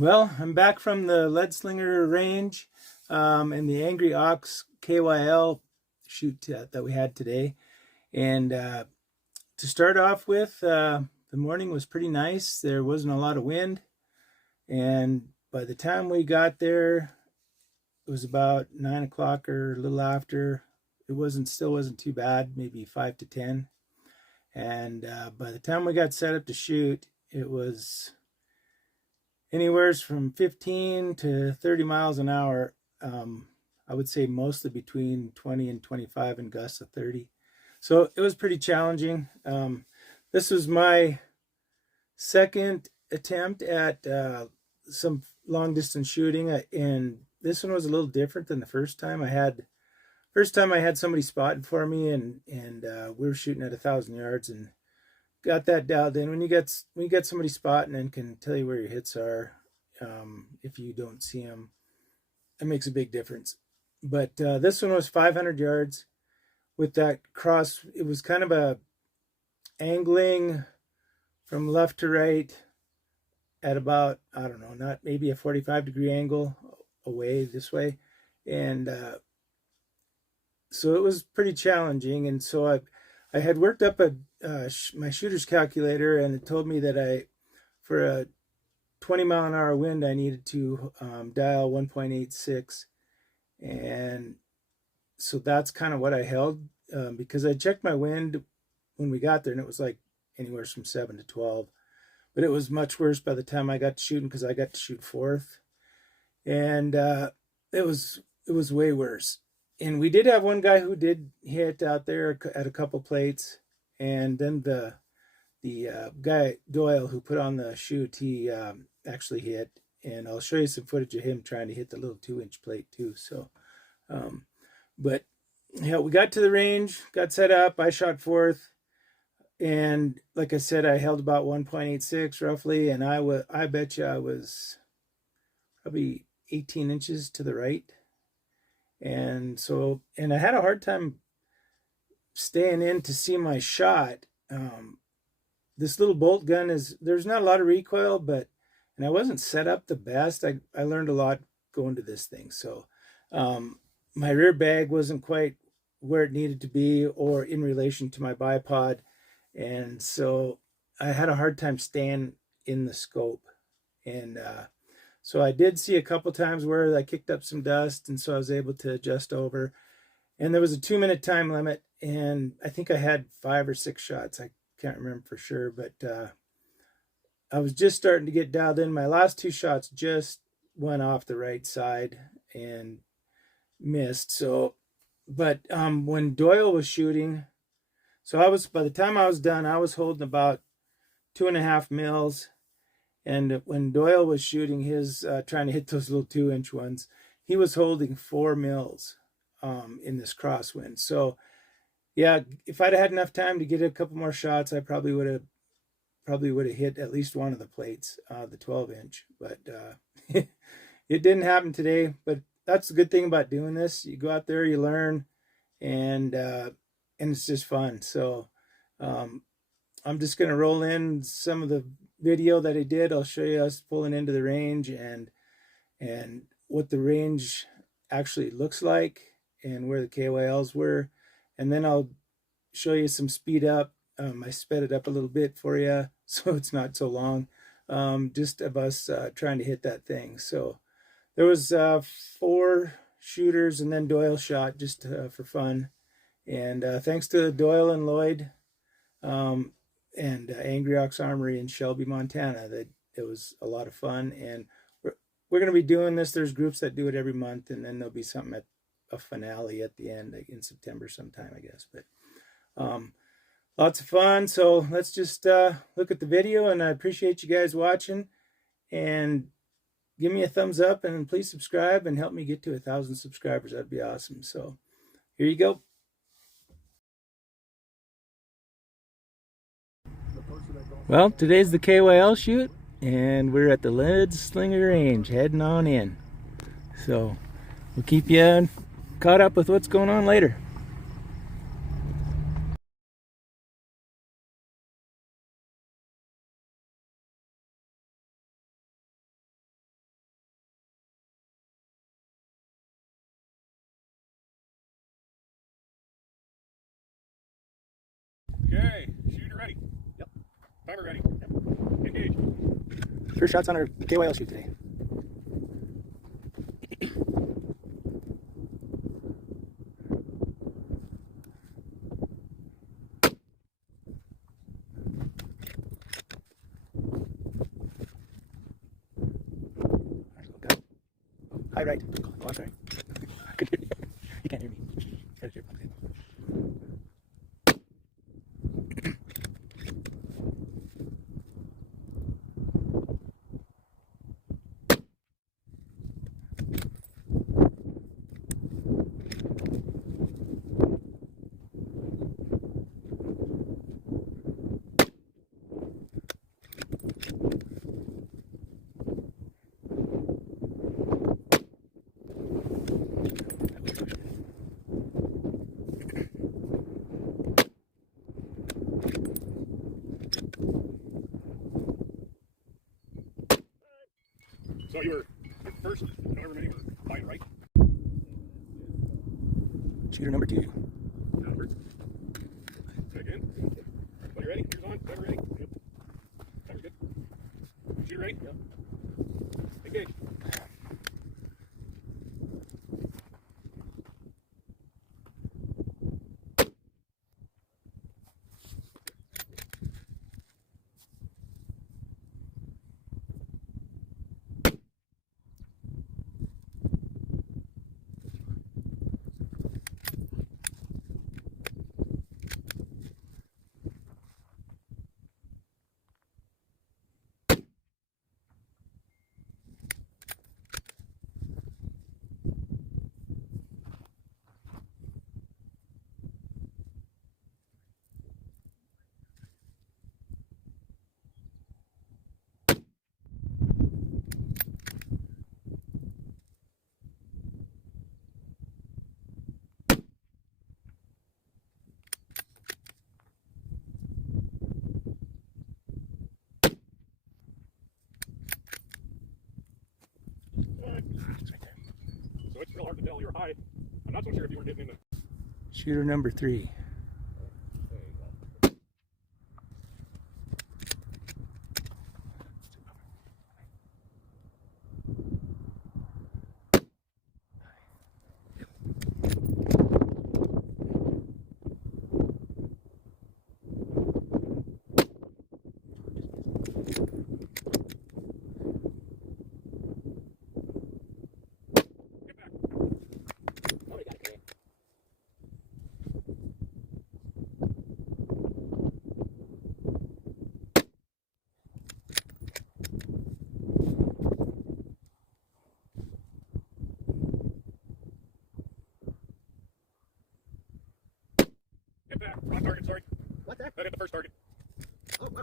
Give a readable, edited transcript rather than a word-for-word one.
Well, I'm back from the lead slinger range and the Angry Ox KYL shoot that we had today. And to start off with, the morning was pretty nice. There wasn't a lot of wind. And by the time we got there, it was about 9 o'clock or a little after. It still wasn't too bad, maybe 5 to 10. And by the time we got set up to shoot, it was anywhere from 15 to 30 miles an hour. I would say mostly between 20 and 25 and gusts of 30. So it was pretty challenging. This was my second attempt at some long distance shooting, and this one was a little different than the first time. I had somebody spotted for me, and we were shooting at 1,000 yards and got that dialed in. When you get somebody spotting and can tell you where your hits are, if you don't see them, it makes a big difference. But this one was 500 yards with that cross. It was kind of a angling from left to right at about, I don't know, not maybe a 45-degree angle away this way. And so it was pretty challenging. And so I had worked up my shooter's calculator, and it told me that for a 20-mile-an-hour wind, I needed to dial 1.86. And so that's kind of what I held, because I checked my wind when we got there, and it was like anywhere from 7 to 12. But it was much worse by the time I got to shooting, because I got to shoot fourth. And it was way worse. And we did have one guy who did hit out there at a couple plates. And then the guy, Doyle, who put on the shoot, he actually hit. And I'll show you some footage of him trying to hit the little 2-inch plate too. So, but yeah, we got to the range, got set up. I shot fourth. And like I said, I held about 1.86 roughly. And I bet you I was probably 18 inches to the right. And I had a hard time staying in to see my shot. This little bolt gun there's not a lot of recoil, and I wasn't set up the best. I learned a lot going to this thing. So my rear bag wasn't quite where it needed to be or in relation to my bipod. And so I had a hard time staying in the scope. And so I did see a couple times where I kicked up some dust, and so I was able to adjust over. And there was a 2-minute time limit, and I think I had 5 or 6 shots. I can't remember for sure, but I was just starting to get dialed in. My last 2 shots just went off the right side and missed. So, but when Doyle was shooting, by the time I was done, I was holding about 2.5 mils. And when Doyle was shooting his, trying to hit those little 2-inch ones, he was holding 4 mils in this crosswind. So, yeah, if I'd had enough time to get a couple more shots, I probably would have hit at least one of the plates, the 12-inch. But it didn't happen today. But that's the good thing about doing this. You go out there, you learn, and it's just fun. So I'm just going to roll in some of the video that I did. I'll show you us pulling into the range and what the range actually looks like and where the KYLs were. And then I'll show you some speed up. I sped it up a little bit for you so it's not so long, just of us trying to hit that thing. So there was 4 shooters, and then Doyle shot just for fun. And thanks to Doyle and Lloyd and Angry Ox Armory in Shelby, Montana, that it was a lot of fun. And we're going to be doing this. There's groups that do it every month, and then there'll be something at a finale at the end, like in September sometime, I guess. But lots of fun. So let's just look at the video, and I appreciate you guys watching. And give me a thumbs up, and please subscribe and help me get to 1,000 subscribers. That'd be awesome. So here you go. Well, today's the KYL shoot, and we're at the lead slinger range heading on in. So we'll keep you caught up with what's going on later. Timer ready. Engage. First shots on our KYL shoot today. Hi, right. Oh, I'm sorry. I could hear you. You can't hear me. Gotta hear me. So you were first, however many were wide right. Shooter number 2. Downwards. Second. Are you ready? Here's on. Timer ready. Yep. Timer's good. Shooter ready? Yep. Engage. So it's real hard to tell your height. I'm not so sure if you were hitting in the... Shooter number 3. Get back. Get back. Wrong target, sorry. What's that? That hit the first target. Oh, wow.